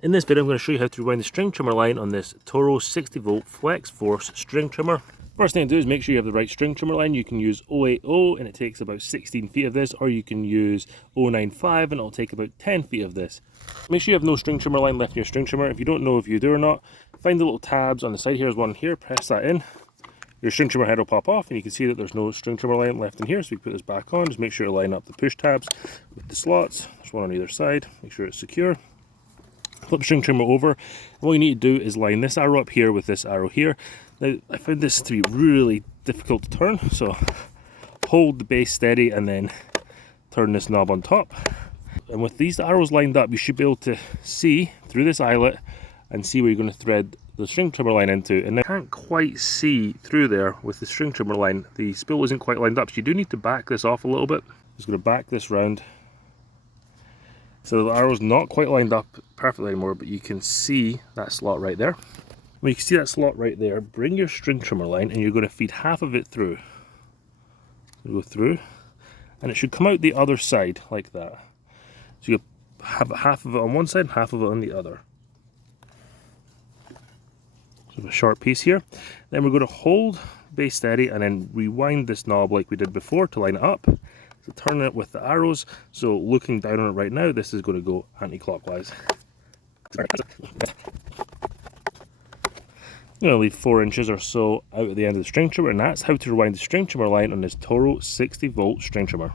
In this video I'm going to show you how to rewind the string trimmer line on this Toro 60 volt flex force string trimmer. First thing to do is make sure you have the right string trimmer line. You can use 080 and it takes about 16 feet of this, or you can use 095 and it'll take about 10 feet of this. Make sure you have no string trimmer line left in your string trimmer. If you don't know if you do or not, find the little tabs on the side. Here's one here, press that in. Your string trimmer head will pop off and you can see that there's no string trimmer line left in here, so we put this back on. Just make sure to line up the push tabs with the slots. There's one on either side, make sure it's secure. Flip the string trimmer over, and what you need to do is line this arrow up here with this arrow here. Now I found this to be really difficult to turn, so hold the base steady and then turn this knob on top. And with these arrows lined up, you should be able to see through this eyelet and see where you're going to thread the string trimmer line into. And I can't quite see through there with the string trimmer line. The spool isn't quite lined up, so you do need to back this off a little bit. Just going to back this round. So the arrow's not quite lined up perfectly anymore, but you can see that slot right there. When you can see that slot right there, bring your string trimmer line and you're going to feed half of it through. So go through, and it should come out the other side like that. So you have half of it on one side and half of it on the other. So a sharp piece here. Then we're going to hold base steady and then rewind this knob like we did before to line it up. So turn it with the arrows, so looking down on it right now, this is going to go anti-clockwise. I'm going to leave 4 inches or so out at the end of the string trimmer, and that's how to rewind the string trimmer line on this Toro 60 volt string trimmer.